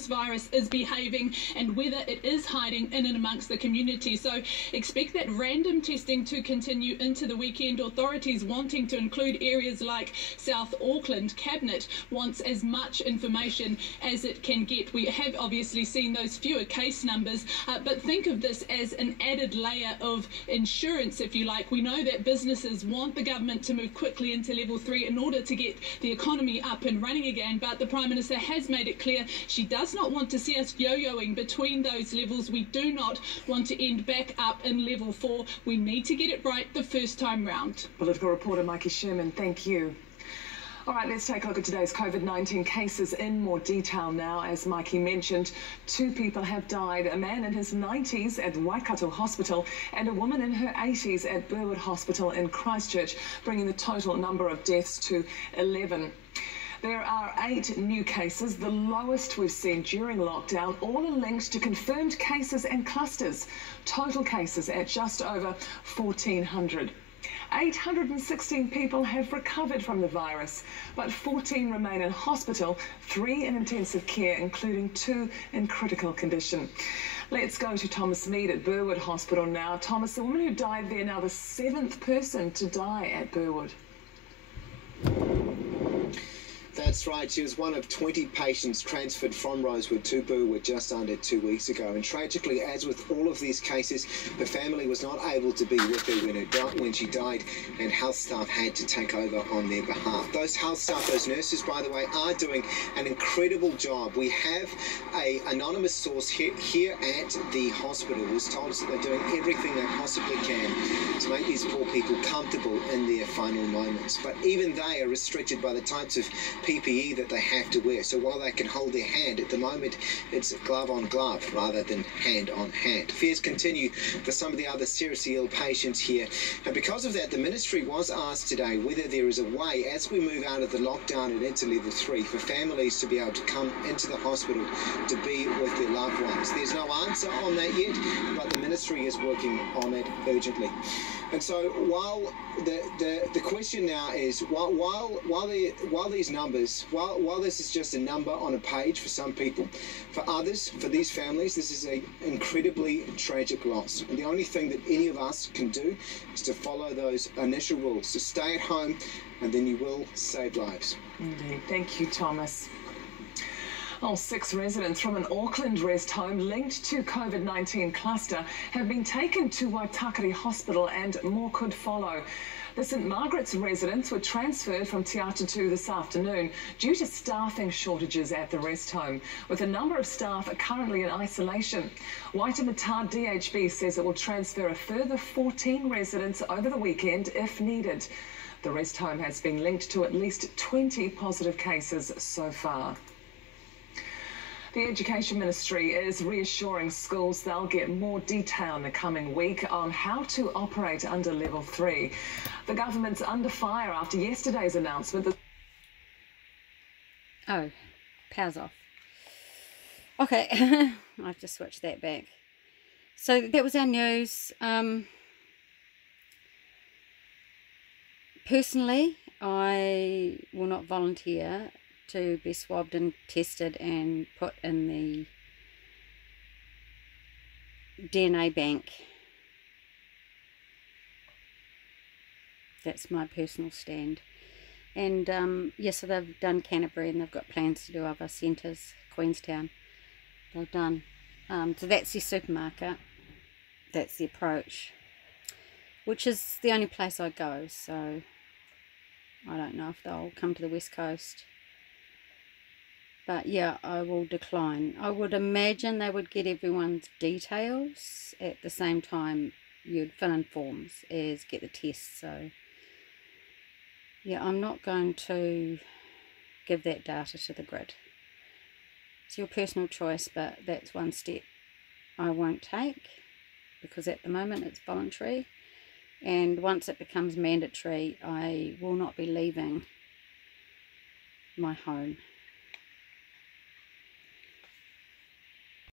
this virus is behaving and whether it is hiding in and amongst the community. So expect that random testing to continue into the weekend. Authorities wanting to include areas like South Auckland. Cabinet wants as much information as it can get. We have obviously seen those fewer case numbers, but think of this as an added layer of insurance, if you like. We know that businesses want the government to move quickly into level 3 in order to get the economy up and running again, but the Prime Minister has made it clear she does not want to see us yo-yoing between those levels. We do not want to end back up in level 4. We need to get it right the first time round. Political reporter Mikey Sherman, thank you. All right, let's take a look at today's COVID-19 cases in more detail now. As Mikey mentioned, 2 people have died, a man in his 90s at Waikato Hospital and a woman in her 80s at Burwood Hospital in Christchurch, bringing the total number of deaths to 11. There are 8 new cases, the lowest we've seen during lockdown. All are linked to confirmed cases and clusters. Total cases at just over 1,400. 816 people have recovered from the virus, but 14 remain in hospital, 3 in intensive care, including 2 in critical condition. Let's go to Thomas Mead at Burwood Hospital now. Thomas, the woman who died there, now the 7th person to die at Burwood. That's right. She was one of 20 patients transferred from Rosewood to Burwood just under 2 weeks ago. And tragically, as with all of these cases, the family was not able to be with her when she died, and health staff had to take over on their behalf. Those health staff, those nurses, by the way, are doing an incredible job. We have an anonymous source here at the hospital who's told us that they're doing everything they possibly can to make these poor people comfortable in their final moments. But even they are restricted by the types of PPE that they have to wear. So while they can hold their hand, at the moment it's glove on glove rather than hand on hand. Fears continue for some of the other seriously ill patients here, and because of that, the ministry was asked today whether there is a way, as we move out of the lockdown and into level 3, for families to be able to come into the hospital to be with their loved ones. There's no answer on that yet, but the ministry is working on it urgently. And so while the question now is, while these numbers, while this is just a number on a page for some people, for others, for these families, this is an incredibly tragic loss. And the only thing that any of us can do is to follow those initial rules, to stay at home, and then you will save lives. Indeed. Thank you, Thomas. 6 residents from an Auckland rest home linked to COVID-19 cluster have been taken to Waitakere Hospital, and more could follow. The St Margaret's residents were transferred from Te Atatu this afternoon due to staffing shortages at the rest home, with a number of staff currently in isolation. Waitemata DHB says it will transfer a further 14 residents over the weekend if needed. The rest home has been linked to at least 20 positive cases so far. The Education Ministry is reassuring schools they'll get more detail in the coming week on how to operate under level 3. The government's under fire after yesterday's announcement that... Oh, power's off. Okay, I've just switched that back. So that was our news. Personally, I will not volunteer to be swabbed and tested and put in the DNA bank. That's my personal stand. And yes, so they've done Canterbury and they've got plans to do other centres, Queenstown. They've done. So that's their supermarket. That's the approach, which is the only place I go. So I don't know if they'll come to the West Coast. But yeah, I will decline. I would imagine they would get everyone's details at the same time you'd fill in forms as get the tests. So yeah, I'm not going to give that data to the grid. It's your personal choice, but that's one step I won't take, because at the moment it's voluntary, and once it becomes mandatory I will not be leaving my home.